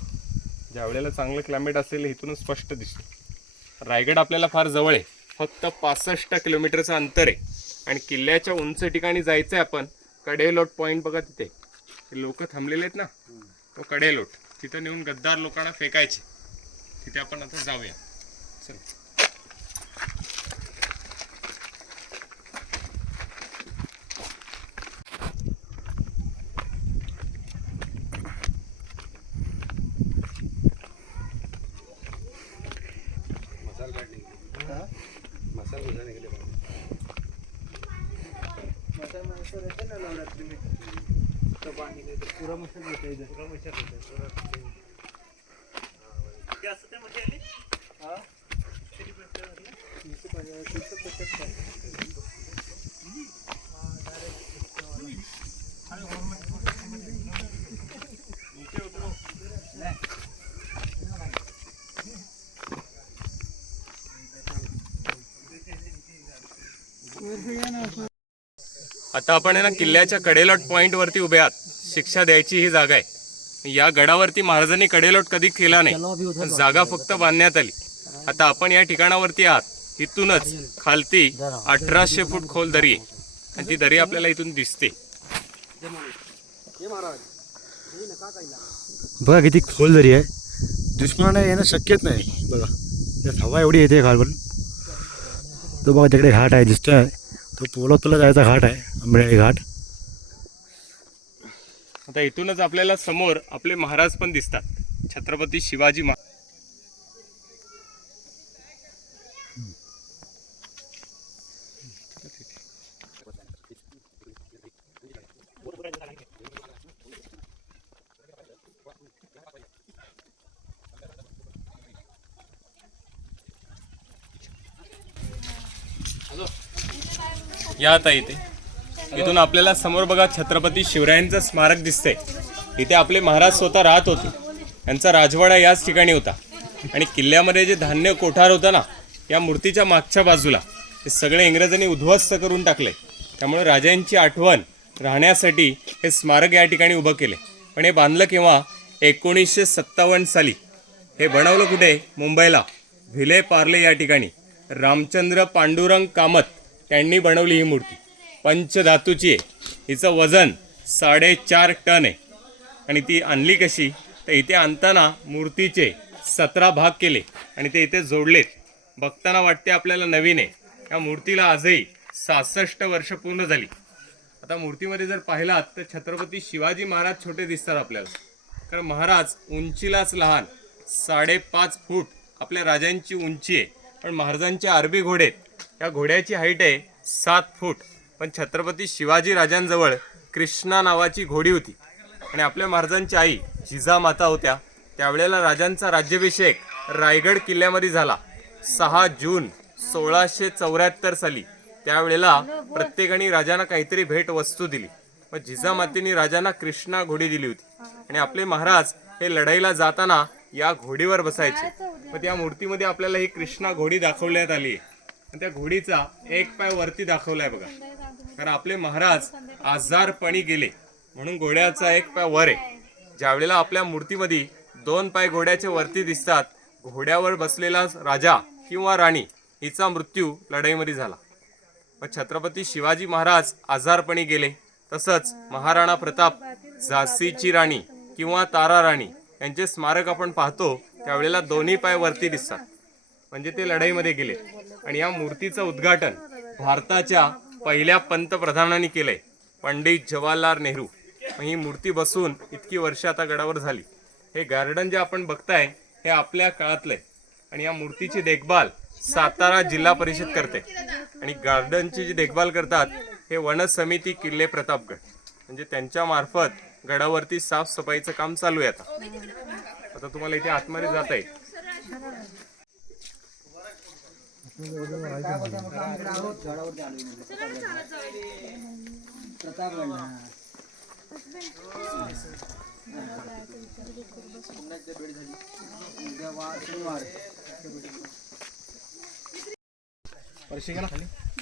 ज्या वेळेला चांगलं क्लायमेट असेल इथूनच स्पष्ट दिसतो. रायगड आपल्याला फार जवळ आहे, फक्त 65 किलोमीटरचं अंतर आहे. आणि किल्ल्याच्या उंच ठिकाणी जायचं आहे आपण. कडेलोट पॉईंट बघा तिथे लोक थांबलेले आहेत ना, तो कडेलोट. तिथं नेऊन गद्दार लोकांना फेकायचे. तिथे आपण आता जाऊया. चल. आता आपण आहे ना किल्ल्याच्या कडेलोट पॉइंट वरती उभे आहात. शिक्षा द्यायची ही जागा आहे. या गडावरती महाराजांनी कडेलोट कधी केला नाही, जागा फक्त बांधण्यात आली. आता आपण या ठिकाणावरती आहात. इथूनच खालती 1800 फूट खोल दरी आहे आणि ती दरी आपल्याला इथून दिसते. बघा किती खोल दरी आहे. दुश्मनाने येणं शक्यच नाही. बघा त्यात हवा एवढी येते खालवर. तो बघा तिकडे घाट आहे दिसतोय, तो पोलादपूरला जायचा घाट आहे, आंबेळी घाट. आता इथूनच आपल्याला समोर आपले महाराज पण दिसतात, छत्रपती शिवाजी महाराज. या आता इथे इथून आपल्याला समोर बघा छत्रपती शिवरायांचं स्मारक दिसतंय. इथे आपले महाराज स्वतः राहत होते. यांचा राजवाडा याच ठिकाणी होता आणि किल्ल्यामध्ये जे धान्य कोठार होता ना, या मूर्तीच्या मागच्या बाजूला हे सगळे इंग्रजांनी उद्ध्वस्त करून टाकले. त्यामुळे राजांची आठवण राहण्यासाठी हे स्मारक या ठिकाणी उभं केले. पण हे बांधलं केव्हा? 1957 साली. हे बनवलं कुठे? मुंबईला भिले पार्ले या ठिकाणी. रामचंद्र पांडुरंग कामत त्यांनी बनवली ही मूर्ती. पंचधातूची आहे. हिचं वजन 4.5 टन आहे. आणि ती आणली कशी? तर इथे आणताना मूर्तीचे 17 भाग केले आणि ते इथे जोडलेत. बघताना वाटते आपल्याला नवीन आहे. या मूर्तीला आजही 66 वर्ष पूर्ण झाली. आता मूर्तीमध्ये जर पाहिलात तर छत्रपती शिवाजी महाराज छोटे दिसतात आपल्याला, कारण महाराज उंचीलाच लहान. 5.5 फूट आपल्या राजांची उंची आहे. पण महाराजांचे अरबी घोडे आहेत, या घोड्याची हाईट आहे 7 फूट. पण छत्रपती शिवाजी राजांजवळ कृष्णा नावाची घोडी होती आणि आपल्या महाराजांची आई जिजामाता होत्या. त्यावेळेला राजांचा राज्याभिषेक रायगड किल्ल्यामध्ये झाला 6 जून 1674 साली. त्यावेळेला प्रत्येकाने राजांना काहीतरी भेट वस्तू दिली. मग जिजामातेने राजांना कृष्णा घोडी दिली होती आणि आपले महाराज हे लढाईला जाताना या घोडीवर बसायचे. मग त्या मूर्तीमध्ये आपल्याला ही कृष्णा घोडी दाखवण्यात आली आहे. त्या घोडीचा एक पाय वरती दाखवलाय बघा, कारण आपले महाराज आजारपणी गेले म्हणून घोड्याचा एक पाय वर आहे. ज्यावेळेला आपल्या मूर्तीमध्ये 2 पाय घोड्याचे वरती दिसतात, घोड्यावर बसलेला राजा किंवा राणी हिचा मृत्यू लढाईमध्ये झाला. मग छत्रपती शिवाजी महाराज आजारपणी गेले. तसंच महाराणा प्रताप, झाशीची राणी किंवा तारा राणी यांचे स्मारक आपण पाहतो त्यावेळेला 2 पाय वरती दिसतात, म्हणजे ते लढाईमध्ये गेले. आणि या मूर्तीचं उद्घाटन भारताच्या पहिल्या पंतप्रधानांनी केलंय, पंडित जवाहरलाल नेहरू. ही मूर्ती बसून इतकी वर्ष आता गडावर झाली. हे गार्डन जे आपण बघताय हे आपल्या काळातलंय आणि या मूर्तीची देखभाल सातारा जिल्हा परिषद करते. आणि गार्डनची जी देखभाल करतात हे वन समिती किल्ले प्रतापगड, म्हणजे त्यांच्या मार्फत गडावरती साफसफाईचं काम चालू आहे. आता तुम्हाला इथे आतमध्ये जाता येईल.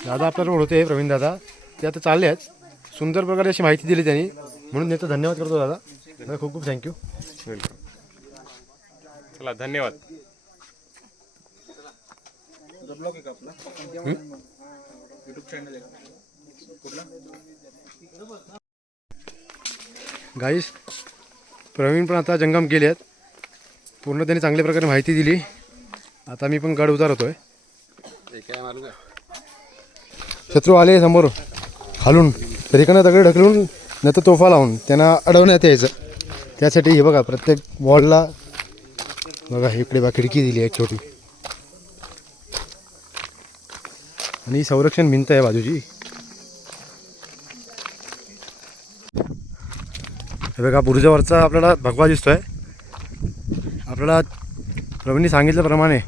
दादा आपल्याकडे होते प्रवीण दादा, ते आता चालले आहेत. सुंदर प्रकारे अशी माहिती दिली त्यांनी, म्हणून त्याचा धन्यवाद करतो दादा. दादा खूप खूप थँक्यू. वेलकम. चला धन्यवाद. गाईस प्रवीण पण आता जंगम केले आहेत पूर्ण, त्यांनी चांगल्या प्रकारे माहिती दिली. आता मी पण गड उतारतोय. शत्रू आले समोर खालून, तरीकडनं दगड ढकलून नाही तर तोफा लावून त्यांना अडवण्यात यायचं. त्यासाठी हे बघा प्रत्येक वॉलला बघा इकडे बघा खिडकी दिली आहे छोटी, आणि संरक्षण भिंत आहे बाजूची. हे बघा बुरुजावरचा आपल्याला भगवा दिसतोय. आपल्याला प्रवीणनी सांगितल्याप्रमाणे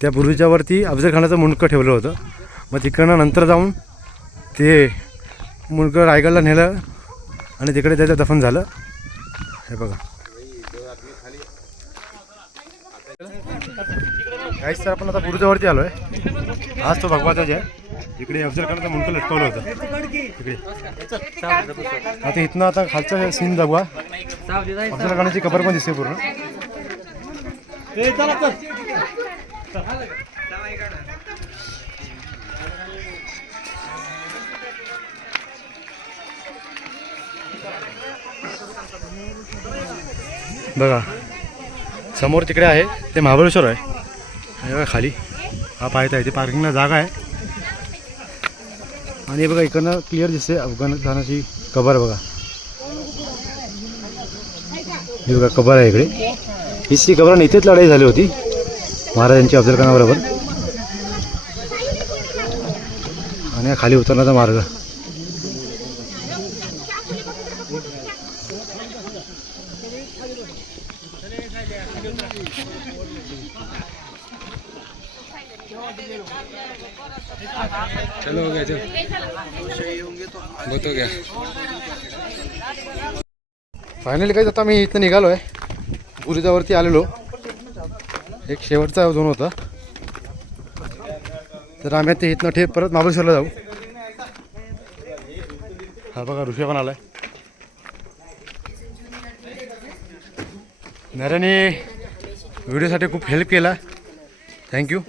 त्या बुरुजावरती अफजल खानाचं मुंडकं ठेवलं होतं. मग तिकडनं नंतर जाऊन ते मुंडकं रायगडला नेलं आणि तिकडे त्याचं दफन झालं. हे बघा काहीच तर आपण आता बुरुजावरती आलो आहे. हाच तो भगवाचा जे आहे इकडे अफजल खानाचा मुंडकं लटकवलं होतं इकडे. आता इथनं आता खालचा सीन बघा. अफजल खानाची कबर पण दिसते पूर्ण. बघा समोर तिकडे आहे ते महाबळेश्वर आहे. हे बघा खाली हा पाहता आहे, ते पार्किंगला जागा आहे. आणि हे बघा इकडनं क्लिअर दिसते अफगाणिस्तानाची कबर बघा. ही बघा कबर आहे इकडे. हीची कबर इथेच लढाई झाली होती महाराजांची अफजल खानाबरोबर. आणि हा खाली उतरण्याचा मार्ग. चलो हो गया चल बहुत हो गया. फायनली काही आता मी इथं निघालो आहे. बुरुजावरती आलेलो. एक शेवटचा झोन होता, तर आम्ही ते इथनं ठेप परत महाबळेश्वरला जाऊ. हा बघा ऋषी पण आलाय. नऱ्याने व्हिडिओसाठी खूप हेल्प केला. थँक्यू.